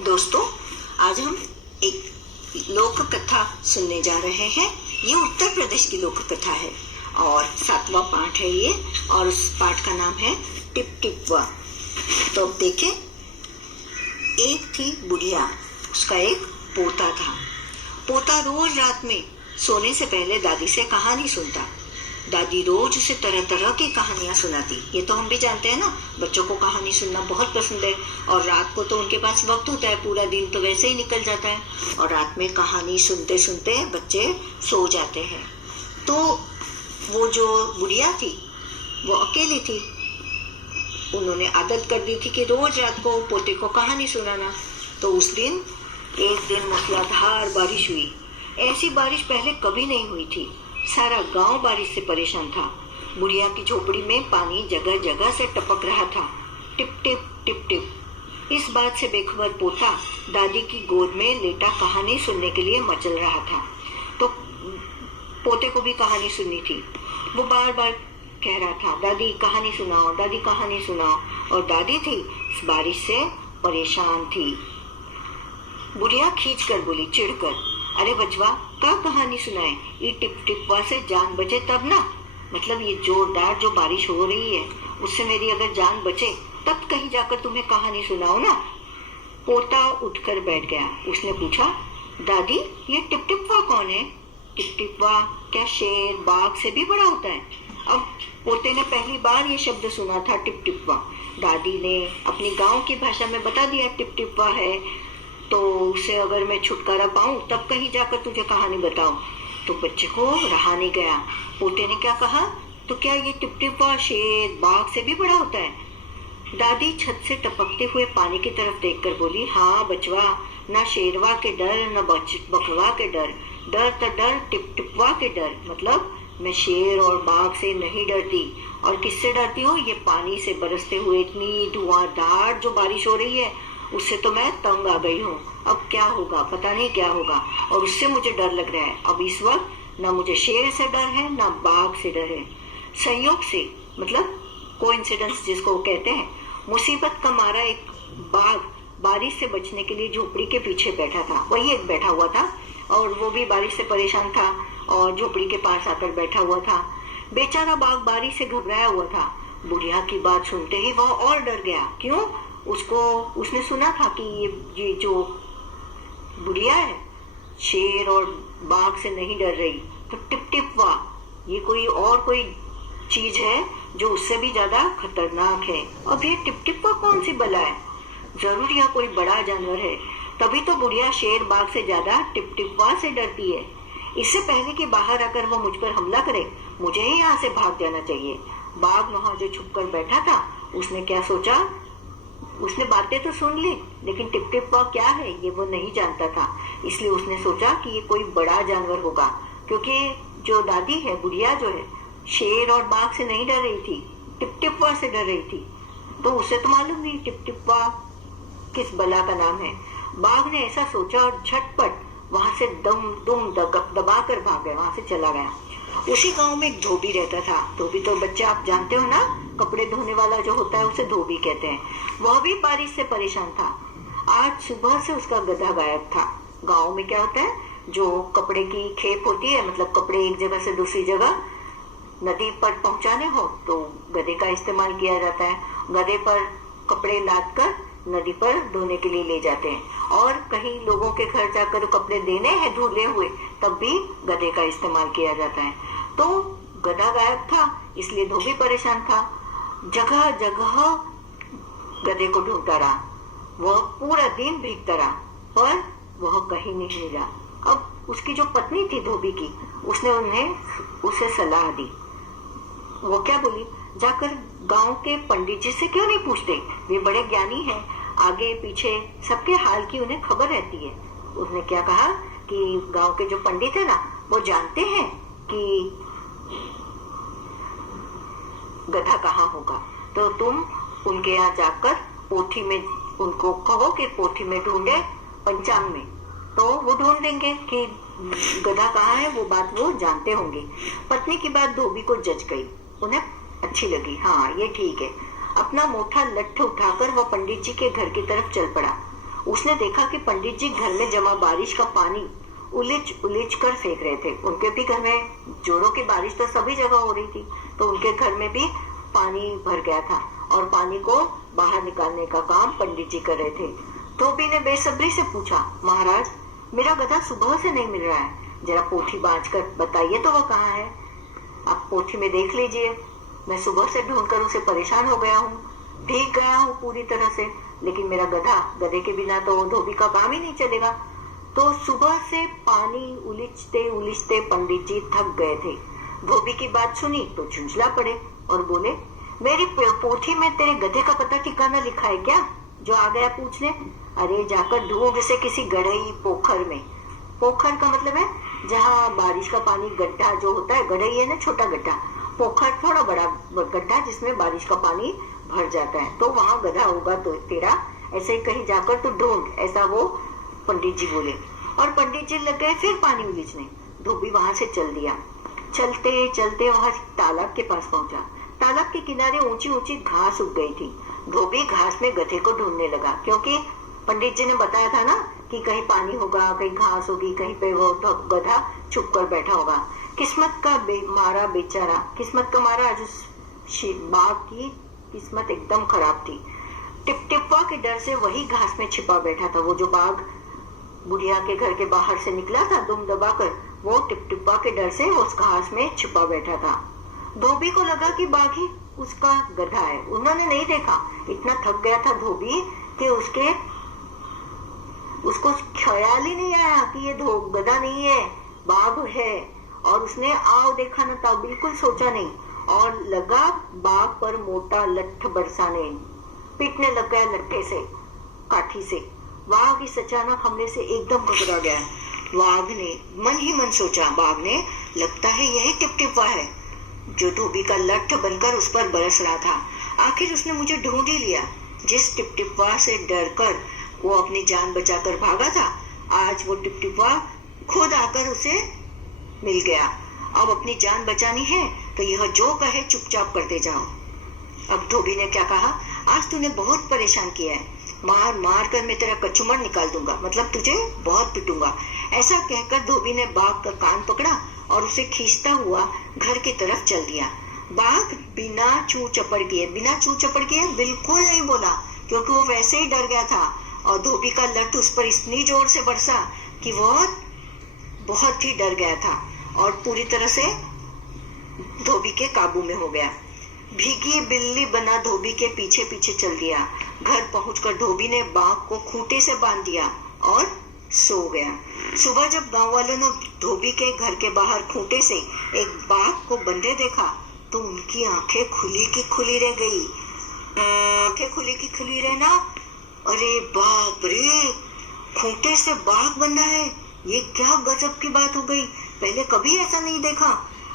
दोस्तों, आज हम एक लोक कथा सुनने जा रहे हैं। ये उत्तर प्रदेश की लोक कथा है और 7वां पाठ है ये, और उस पाठ का नाम है टिप टिपवा। तो अब देखें, एक थी बुढ़िया, उसका एक पोता था। पोता रोज रात में सोने से पहले दादी से कहानी सुनता। दादी रोज उसे तरह तरह की कहानियां सुनाती। ये तो हम भी जानते हैं ना, बच्चों को कहानी सुनना बहुत पसंद है। और रात को तो उनके पास वक्त होता है, पूरा दिन तो वैसे ही निकल जाता है, और रात में कहानी सुनते सुनते बच्चे सो जाते हैं। तो वो जो बुढ़िया थी वो अकेली थी। उन्होंने आदत कर दी थी कि रोज रात को पोते को कहानी सुनाना। तो उस दिन एक दिन मूसलाधार बारिश हुई। ऐसी बारिश पहले कभी नहीं हुई थी। सारा गांव बारिश से परेशान था। बुढ़िया की झोपड़ी में पानी जगह जगह से टपक रहा था, टिप टिप टिप टिप। इस बात से बेखबर पोता दादी की गोद में लेटा कहानी सुनने के लिए मचल रहा था। तो पोते को भी कहानी सुननी थी। वो बार बार कह रहा था, दादी कहानी सुनाओ, दादी कहानी सुनाओ। और दादी थी इस बारिश से परेशान थी। बुढ़िया खींच कर बोली, चिढ़कर, अरे बचवा, क्या कहानी सुनाए? ये टिप टिपवा से जान बचे तब ना। मतलब ये जोरदार जो बारिश हो रही है उससे मेरी अगर जान बचे तब कहीं जाकर तुम्हें कहानी सुनाओ ना। पोता उठकर बैठ गया। उसने पूछा, दादी ये टिप टिपवा कौन है? टिप टिपवा क्या शेर बाघ से भी बड़ा होता है? अब पोते ने पहली बार ये शब्द सुना था, टिप टिपवा। दादी ने अपनी गांव की भाषा में बता दिया टिप टिपवा है, तो उसे अगर मैं छुटकारा पाऊं तब कहीं जाकर तुझे कहानी बताऊं। तो बच्चे को रहा नहीं गया। पोते ने क्या कहा, तो क्या ये टिप टिपवा शेर बाघ से भी बड़ा होता है? दादी छत से टपकते हुए पानी की तरफ देखकर बोली, हाँ बचवा, ना शेरवा के डर न बकवा के डर, डर तो डर टिप टिपवा के डर। मतलब मैं शेर और बाघ से नहीं डरती। और किससे डरती हूँ? ये पानी से बरसते हुए इतनी धुआंधार जो बारिश हो रही है उससे तो मैं तंग आ गई हूँ। अब क्या होगा पता नहीं क्या होगा, और उससे मुझे डर लग रहा है। अब इस वक्त ना मुझे शेर से डर है ना बाघ से डर है। संयोग से, मतलब कोइंसिडेंस जिसको कहते हैं, मुसीबत का मारा एक बाघ बारिश से बचने के लिए झोपड़ी के पीछे बैठा था। वही एक बैठा हुआ था और वो भी बारिश से परेशान था और झोपड़ी के पास आकर बैठा हुआ था। बेचारा बाघ बारिश से घबराया हुआ था। बुढ़िया की बात सुनते ही वह और डर गया। क्यों? उसने सुना था कि ये जो बुढ़िया है शेर और बाघ से नहीं डर रही। तो टिप टिपवा ये कोई चीज है जो उससे भी ज्यादा खतरनाक है। अब ये टिप टिपवा कौन सी बला है? जरूर यह कोई बड़ा जानवर है। तभी तो बुढ़िया शेर बाघ से ज्यादा टिप टिपवा से डरती है। इससे पहले कि बाहर आकर वह मुझ पर हमला करे, मुझे ही यहाँ से भाग जाना चाहिए। बाघ वहां जो छुपकर बैठा था, उसने क्या सोचा? उसने बातें तो सुन ली, लेकिन टिप टिपवा क्या है ये वो नहीं जानता था। इसलिए उसने सोचा कि ये कोई बड़ा जानवर होगा, क्योंकि जो दादी है, बुढ़िया जो है, शेर और बाघ से नहीं डर रही थी, टिप टिपवा से डर रही थी। तो उसे तो मालूम नहीं टिप टिपवा किस बला का नाम है। बाघ ने ऐसा सोचा और झटपट वहां से दुम दबा कर भाग गया, वहां से चला गया। उसी गांव में एक धोबी रहता था। धोबी तो बच्चे आप जानते हो ना, कपड़े धोने वाला जो होता है उसे धोबी कहते हैं। वह भी बारिश से परेशान था। आज सुबह से उसका गधा गायब था। गांव में क्या होता है, जो कपड़े की खेप होती है, मतलब कपड़े एक जगह से दूसरी जगह नदी पर पहुंचाने हो तो गधे का इस्तेमाल किया जाता है। गधे पर कपड़े लाद कर नदी पर धोने के लिए ले जाते हैं, और कहीं लोगों के घर जाकर कपड़े देने हैं धुले हुए, तब भी गधे का इस्तेमाल किया जाता है। तो गधा गायब था, इसलिए धोबी परेशान था। जगह जगह गधे को ढूंढता रहा। वह पूरा दिन भीगता रहा, पर वह कहीं नहीं मिला। अब उसकी जो पत्नी थी धोबी की, उसने उसे सलाह दी। वो क्या बोली, जाकर गांव के पंडित जी से क्यों नहीं पूछते? वे बड़े ज्ञानी हैं, आगे पीछे सबके हाल की उन्हें खबर रहती है। उसने क्या कहा कि गांव के जो पंडित है ना, वो जानते हैं कि गधा कहाँ होगा। तो तुम उनके यहाँ जाकर पोथी में उनको कहो कि पोथी में ढूंढे, पंचांग में, तो वो ढूंढ देंगे कि गधा कहाँ है। वो बात वो जानते होंगे। पत्नी की बात धोबी को जच गई, उन्हें अच्छी लगी। हाँ ये ठीक है। अपना मोटा लट्ठ उठाकर वह पंडित जी के घर की तरफ चल पड़ा। उसने देखा कि पंडित जी घर में जमा बारिश का पानी उलिच उलिच कर फेंक रहे थे। उनके भी घर में जोरों की बारिश तो सभी जगह हो रही थी, तो उनके घर में भी पानी भर गया था और पानी को बाहर निकालने का काम पंडित जी कर रहे थे। धोबी ने बेसब्री से पूछा, महाराज मेरा गधा सुबह से नहीं मिल रहा है, जरा पोथी बांच कर बताइए तो वह कहाँ है। आप पोथी में देख लीजिए, मैं सुबह से ढूंढकर उसे परेशान हो गया हूँ, भीग गया हूँ पूरी तरह से, लेकिन मेरा गधे के बिना तो धोबी का काम ही नहीं चलेगा। तो सुबह से पानी उलिचते उलिचते पंडित जी थक गए थे। धोबी की बात सुनी तो झुंझला पड़े और बोले, मेरी पोथी में तेरे गधे का पता ठिकाना लिखा है क्या, जो आ गया पूछने? अरे जाकर ढूंढ इसे किसी गढ़ई पोखर में। पोखर का मतलब है जहाँ बारिश का पानी, गड्ढा जो होता है, गढ़ई है ना छोटा गड्ढा, पोखर थोड़ा बड़ा गड्ढा जिसमें बारिश का पानी भर जाता है, तो वहां गधा होगा तो तेरा, ऐसे ही कहीं जाकर तो ढूंढ, ऐसा वो पंडित जी बोले। और पंडित जी लग गए फिर पानी उलीचने। धोबी वहां से चल दिया। चलते चलते वहां तालाब के पास पहुंचा। तालाब के किनारे ऊंची ऊंची घास उग गई थी। धोबी घास में गधे को ढूंढने लगा, क्योंकि पंडित जी ने बताया था ना कि कहीं पानी होगा, कहीं घास होगी, कहीं पे वो गधा छुप कर बैठा होगा। किस्मत का मारा बेचारा, किस्मत का मारा, आज उस बाघ की किस्मत एकदम खराब थी। टिपटिपा के डर से वही घास में छिपा बैठा था। वो जो बाघ बुढ़िया के घर के बाहर से निकला था दुम दबाकर, वो टिपटिपा के डर से उस घास में छिपा बैठा था। धोबी को लगा कि बाघ ही उसका गधा है। उन्होंने नहीं देखा, इतना थक गया था धोबी कि उसको ख्याल ही नहीं आया कि ये गधा नहीं है, बाघ है। और उसने आओ देखा न था, बिल्कुल सोचा नहीं, और लगा बाघ पर मोटा लठ बरसाने, पीटने लग गया लट्ठे से, काठी से। बाघ इस अचानक हमले से एकदम घबरा गया। बाघ ने मन ही मन सोचा, बाघ ने, लगता है यही टिपटिपा है जो धोबी का लठ बनकर उस पर बरस रहा था। आखिर उसने मुझे ढूंढ ही लिया। जिस टिपटिपा से डरकर वो अपनी जान बचाकर भागा था, आज वो टिपटिपा खुद आकर उसे मिल गया। अब अपनी जान बचानी है तो यह जो कहे चुपचाप करते जाओ। अब धोबी ने क्या कहा, आज तूने बहुत परेशान किया है, मार मार कर मैं तेरा कचूमर निकाल दूंगा, मतलब तुझे बहुत पिटूंगा। ऐसा कहकर धोबी ने बाघ का कान पकड़ा और उसे खींचता हुआ घर की तरफ चल दिया। बाघ बिना चू चपड़ किए बिल्कुल नहीं बोला, क्योंकि वो वैसे ही डर गया था। और धोबी का लठ उस पर इतनी जोर से बरसा कि वह बहुत ही डर गया था और पूरी तरह से धोबी के काबू में हो गया। भीगी बिल्ली बना धोबी के पीछे पीछे चल दिया। घर पहुंचकर धोबी ने बाघ को खूंटे से बांध दिया और सो गया। सुबह जब गांव वालों ने धोबी के घर के बाहर खूंटे से एक बाघ को बंधे देखा तो उनकी आंखें खुली की खुली रह गई। आंखें खुली की खुली रहना, अरे बाप रे, खूंटे से बाघ बंधा है, ये क्या गजब की बात हो गई, पहले कभी ऐसा नहीं देखा।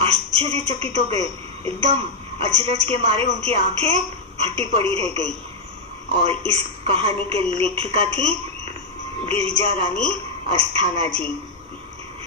आश्चर्यचकित हो गए, एकदम अचरज के मारे उनकी आंखें फटी पड़ी रह गई। और इस कहानी के लेखिका थी गिरिजा रानी अस्थाना जी।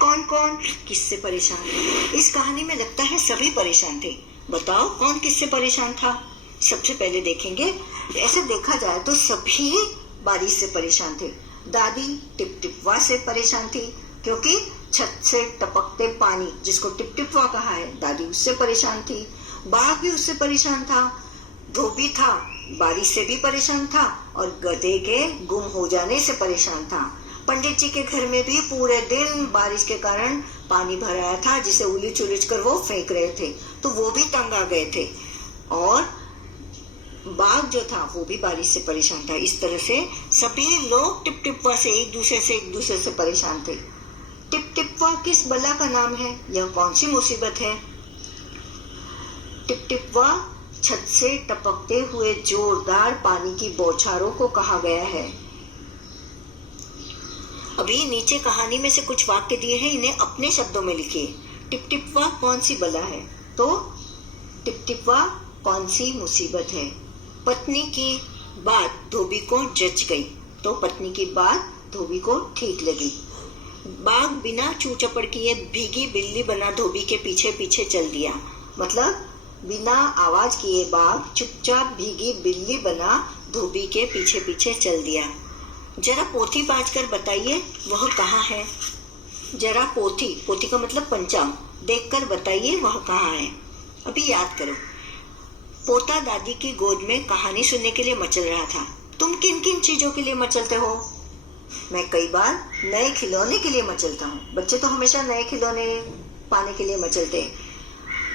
कौन कौन किससे परेशान थे? इस कहानी में लगता है सभी परेशान थे। बताओ कौन किससे परेशान था? सबसे पहले देखेंगे, ऐसे देखा जाए तो सभी बारिश से परेशान थे। दादी टिपटिपवा से परेशान थी, क्योंकि छत से टपकते पानी जिसको टिपटिपवा कहा है, दादी उससे परेशान थी। बाघ भी उससे परेशान था। धोबी था, बारिश से भी परेशान था और गधे के गुम हो जाने से परेशान था। पंडित जी के घर में भी पूरे दिन बारिश के कारण पानी भर आया था, जिसे उलीच उलीच कर वो फेंक रहे थे, तो वो भी तंग आ गए थे। और बाघ जो था वो भी बारिश से परेशान था। इस तरह से सभी लोग टिपटिपवा से एक दूसरे से परेशान थे। टिपटिपवा किस बला का नाम है? यह कौन सी मुसीबत है? टिपटिपवा छत से टपकते हुए जोरदार पानी की बौछारों को कहा गया है। अभी नीचे कहानी में से कुछ वाक्य दिए हैं, इन्हें अपने शब्दों में लिखिए। टिपटिपवा कौन सी बला है? तो टिपटिपवा कौन सी मुसीबत है? पत्नी की बात धोबी को जच गई, तो पत्नी की बात धोबी को ठीक लगी। बाघ बिना चू चपड़ किए भीगी बिल्ली बना धोबी के पीछे पीछे चल दिया, मतलब बिना आवाज किए बाघ चुपचाप भीगी बिल्ली बना धोबी के पीछे पीछे चल दिया। जरा पोथी बाँचकर बताइए वह कहाँ है। जरा पोथी, पोथी का मतलब पंचांग, देखकर बताइए वह कहाँ है। अभी याद करो। पोता दादी की गोद में कहानी सुनने के लिए मचल रहा था। तुम किन किन चीजों के लिए मचलते हो? मैं कई बार नए खिलौने के लिए मचलता हूँ। बच्चे तो हमेशा नए खिलौने पाने के लिए मचलते हैं।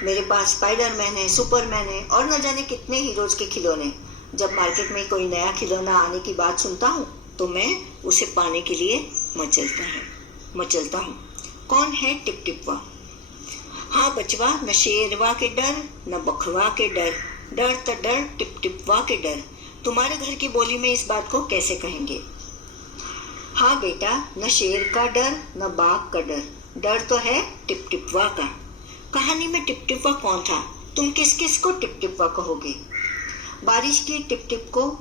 मेरे पास स्पाइडरमैन है, सुपरमैन है और न जाने कितने हीरोज के खिलौने। जब मार्केट में कोई नया खिलौना आने की बात सुनता हूँ तो मैं उसे पाने के लिए मचलता हूँ। कौन है टिप टिपवा? हाँ बचवा, न शेरवा के डर न बखवा के डर, डर त डर टिप टिपवा के डर। तुम्हारे घर की बोली में इस बात को कैसे कहेंगे? हाँ बेटा, न शेर का डर न बाघ का डर, डर तो है टिप टिपवा का। कहानी में टिप टिपवा कौन था? तुम किस किस को टिप टिपवा कहोगे? बारिश की टिप टिप को,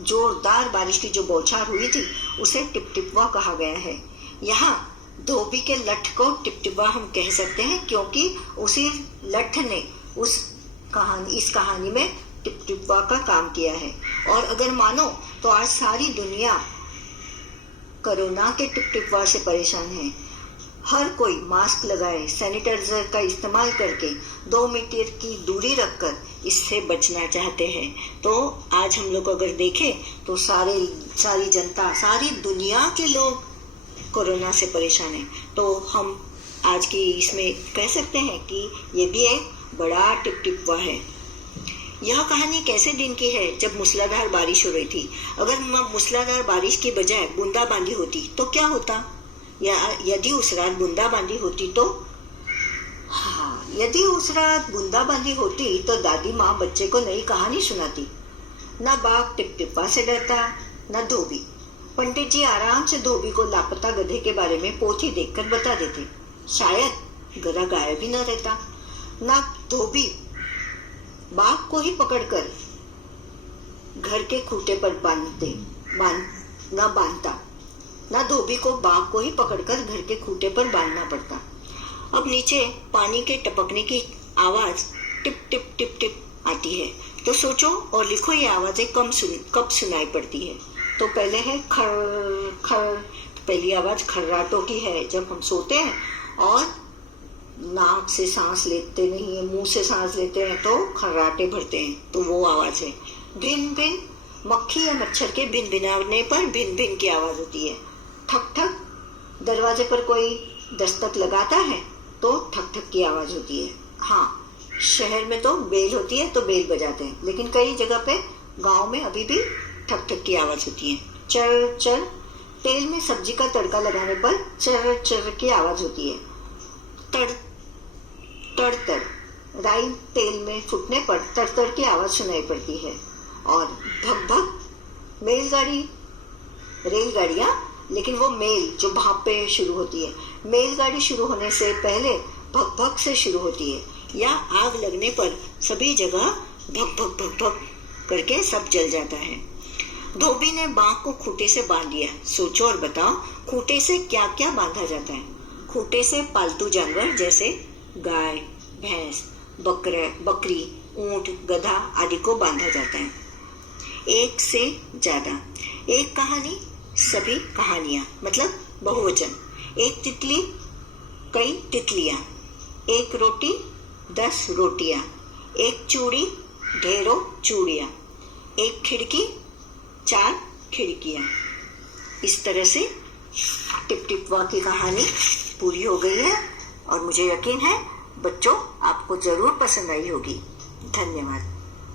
जोरदार बारिश की जो बौछार हुई थी उसे टिप टिपवा कहा गया है। यहाँ धोबी के लठ को टिप टिपवा हम कह सकते हैं क्योंकि उसी लठ ने इस कहानी में टिप टिपवा का काम किया है। और अगर मानो तो आज सारी दुनिया कोरोना के टिप टिपवा से परेशान है। हर कोई मास्क लगाए, सैनिटाइजर का इस्तेमाल करके 2 मीटर की दूरी रखकर इससे बचना चाहते हैं। तो आज हम लोग अगर देखें तो सारी जनता, सारी दुनिया के लोग कोरोना से परेशान है। तो हम आज की इसमें कह सकते हैं कि ये भी एक बड़ा टिप टिपवा है। यह कहानी कैसे दिन की है? जब मूसलाधार बारिश हो रही थी। अगर मूसलाधार बारिश की बजाय बूंदाबांदी होती तो क्या होता? या यदि उस रात बूंदाबांदी होती तो? हाँ, यदि उस रात बूंदाबांदी होती तो दादी माँ बच्चे को नई कहानी सुनाती। न बाघ टिप टिप्पा से डरता न धोबी। पंडित जी आराम से धोबी को लापता गधे के बारे में पोथी देखकर बता देते। शायद गधा गायब ही न रहता। न धोबी बाघ को ही पकड़कर घर के खूंटे पर बांधता, न धोबी को बाघ को ही पकड़कर घर के खूंटे पर बांधना पड़ता। अब नीचे पानी के टपकने की आवाज टिप टिप टिप टिप आती है। तो सोचो और लिखो ये आवाजें कब सुनाई पड़ती है। तो पहले है खर खर। पहली आवाज खर्राटों की है जब हम सोते हैं और नाक से सांस लेते नहीं है, मुंह से सांस लेते हैं तो खर्राटे भरते हैं, तो वो आवाज है। भिन भिन, मक्खी या मच्छर के भिन भिनाने पर भिन भिन की आवाज होती है। ठक ठक, दरवाजे पर कोई दस्तक लगाता है तो ठक ठक की आवाज होती है। हाँ, शहर में तो बेल होती है तो बेल बजाते हैं, लेकिन कई जगह पे गांव में अभी भी ठक ठक की आवाज होती है। चर चर, तेल में सब्जी का तड़का लगाने पर चर चर की आवाज होती है। तड़ तड़ तड़, राई तेल में फूटने पर तड़ तड़ की आवाज सुनाई पड़ती है। और भग भग, रेलगाड़ियां, लेकिन वो मेल जो भाप पे शुरू होती है। मेलगाड़ी शुरू होने से पहले भग भग से शुरू होती है, या आग लगने पर सभी जगह भग भग भग भग करके सब जल जाता है। धोबी ने बाघ को खूंटे से बांध दिया। सोचो और बताओ, खूंटे से क्या क्या बांधा जाता है? खूंटे से पालतू जानवर जैसे गाय, भैंस, बकरी, ऊंट, गधा आदि को बांधा जाता है। एक से ज्यादा, एक कहानी सभी कहानियां, मतलब बहुवचन। एक तितली कई तितलियां, एक रोटी 10 रोटियां, एक चूड़ी ढेरों चूड़ियां, एक खिड़की 4 खिड़कियां। इस तरह से टिप टिपवा की कहानी पूरी हो गई है और मुझे यकीन है बच्चों आपको जरूर पसंद आई होगी। धन्यवाद।